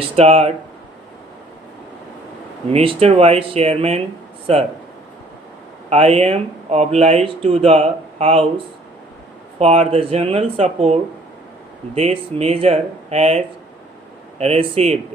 Start. Mr. Vice Chairman, sir, I am obliged to the House for the general support this measure has received.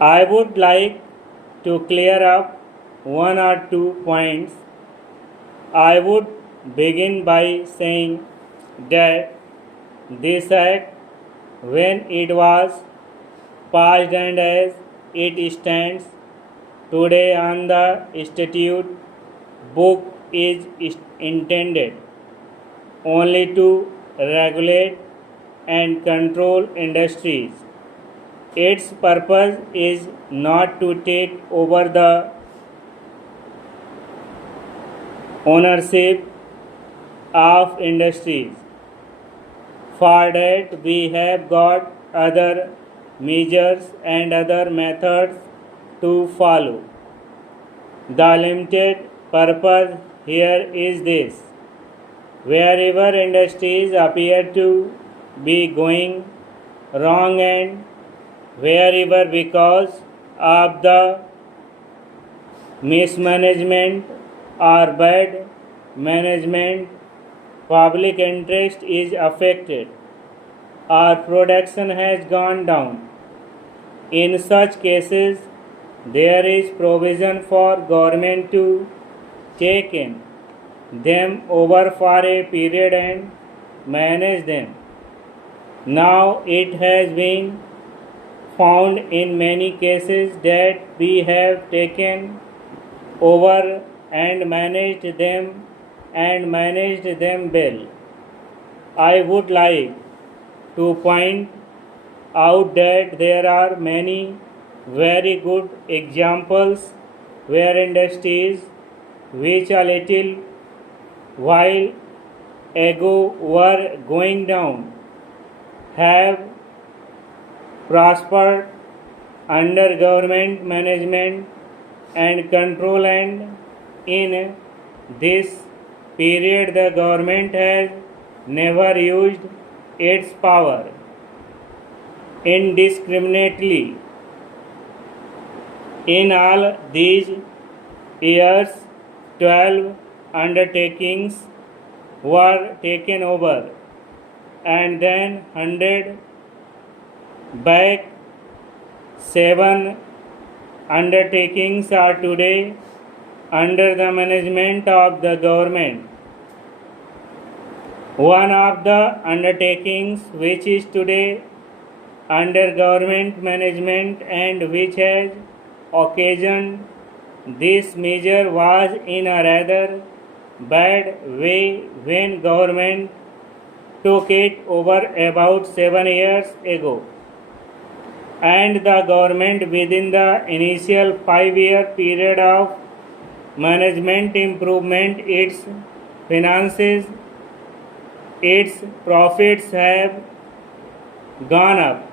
I would like to clear up one or two points. I would begin by saying that this act, when it was passed and as it stands today on the statute book, is intended only to regulate and control industries. Its purpose is not to take over the ownership of industries. For that, we have got other measures and other methods to follow. The limited purpose here is this: wherever industries appear to be going wrong and wherever because of the mismanagement or bad management public interest is affected or production has gone down. In such cases, there is provision for government to take in them over for a period and manage them. Now it has been found in many cases that we have taken over and managed them well. I would like to point out that there are many very good examples where industries which a little while ago were going down have prospered under government management and control, and in this period the government has never used its power indiscriminately. In all these years, 12 undertakings were taken over and then 100 back. 7 undertakings are today under the management of the government. One of the undertakings which is today under government management and which has occasioned this measure was in a rather bad way when government took it over about 7 years ago, and the government within the initial 5-year period of management improvement its finances, its profits have gone up,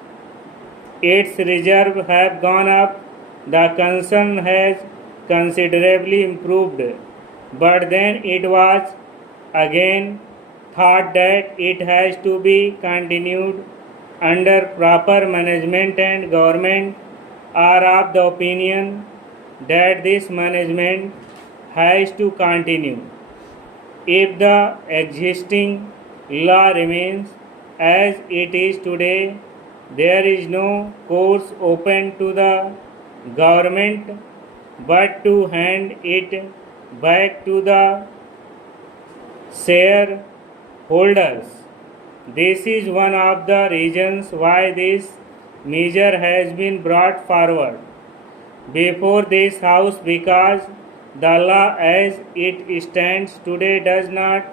its reserve have gone up, the concern has considerably improved. But then it was again thought that it has to be continued under proper management, and government are of the opinion that this management has to continue. If the existing law remains as it is today, there is no course open to the government but to hand it back to the shareholders. This is one of the reasons why this measure has been brought forward before this House, because the law as it stands today does not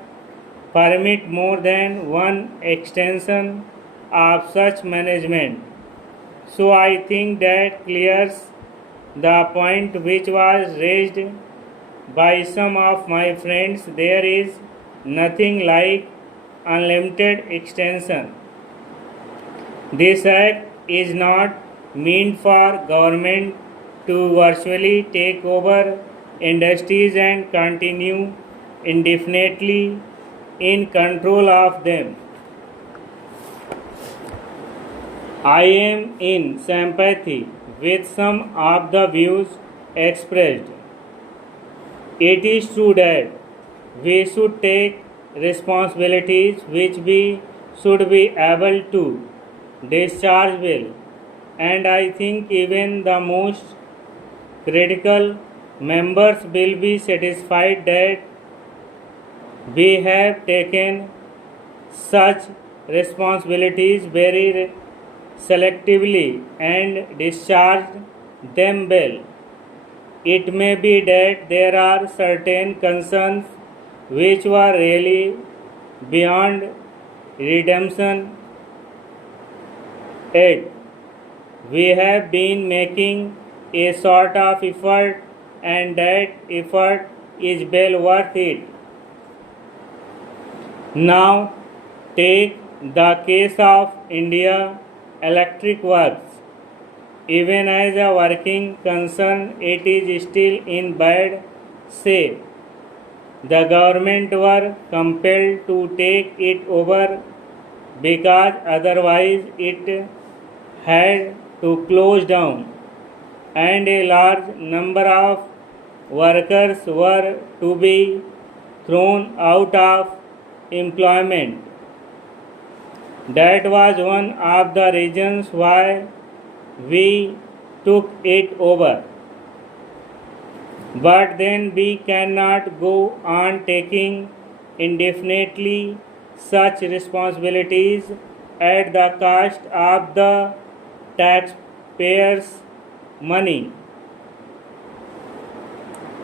permit more than one extension of such management. So I think that clears the point which was raised by some of my friends. There is nothing like unlimited extension. This act is not meant for government to virtually take over industries and continue indefinitely in control of them. I am in sympathy with some of the views expressed. It is true that we should take responsibilities which we should be able to discharge well, and I think even the most critical members will be satisfied that we have taken such responsibilities very selectively and discharged them well. It may be that there are certain concerns which were really beyond redemption, yet we have been making a sort of effort, and that effort is well worth it. Now, take the case of India Electric Works. Even as a working concern, it is still in bad shape. The government were compelled to take it over because otherwise it had to close down, and a large number of workers were to be thrown out of employment. That was one of the reasons why we took it over. But then we cannot go on taking indefinitely such responsibilities at the cost of the taxpayers' money.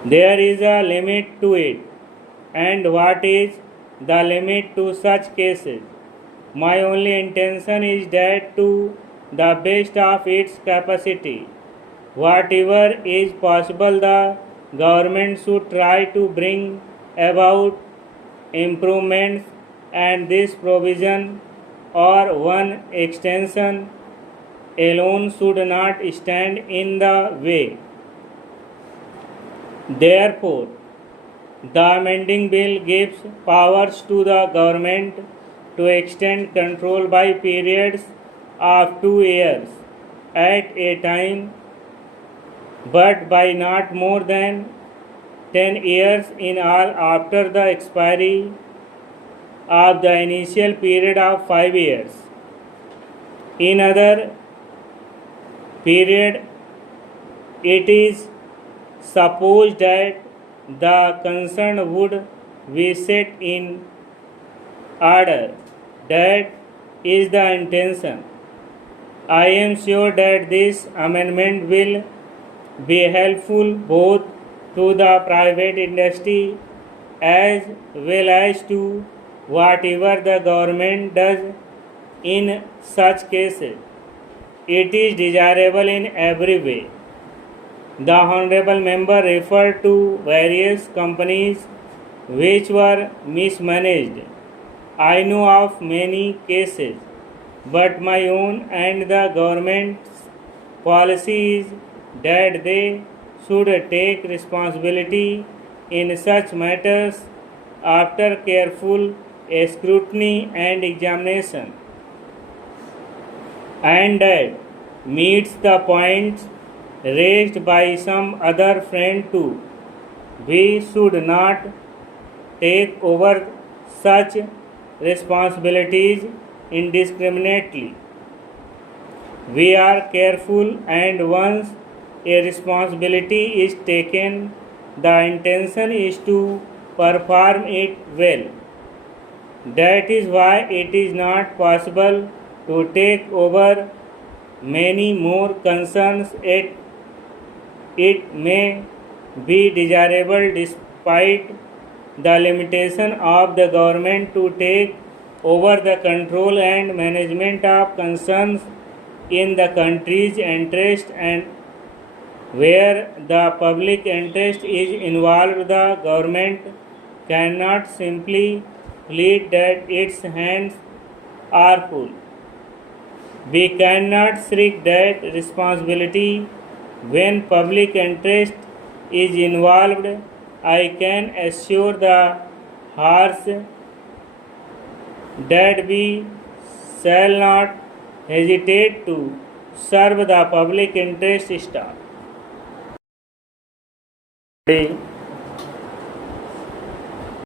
There is a limit to it. And what is the limit to such cases? My only intention is that to the best of its capacity, whatever is possible, the government should try to bring about improvements, and this provision or one extension alone should not stand in the way. Therefore, the amending bill gives powers to the government to extend control by periods of 2 years at a time, but by not more than 10 years in all after the expiry of the initial period of 5 years. In other period, it is supposed that the concern would be set in order. That is the intention. I am sure that this amendment will be helpful both to the private industry as well as to whatever the government does in such cases. It is desirable in every way. The Honorable Member referred to various companies which were mismanaged. I know of many cases, but my own and the government's policy is that they should take responsibility in such matters after careful scrutiny and examination, and that meets the points raised by some other friend too. We should not take over such responsibilities indiscriminately. We are careful, and once a responsibility is taken, the intention is to perform it well. That is why it is not possible to take over many more concerns, yet it may be desirable despite the limitation of the government to take over the control and management of concerns in the country's interest, and where the public interest is involved, the government cannot simply plead that its hands are full. We cannot shirk that responsibility when public interest is involved. I can assure the House that we shall not hesitate to serve the public interest. Start.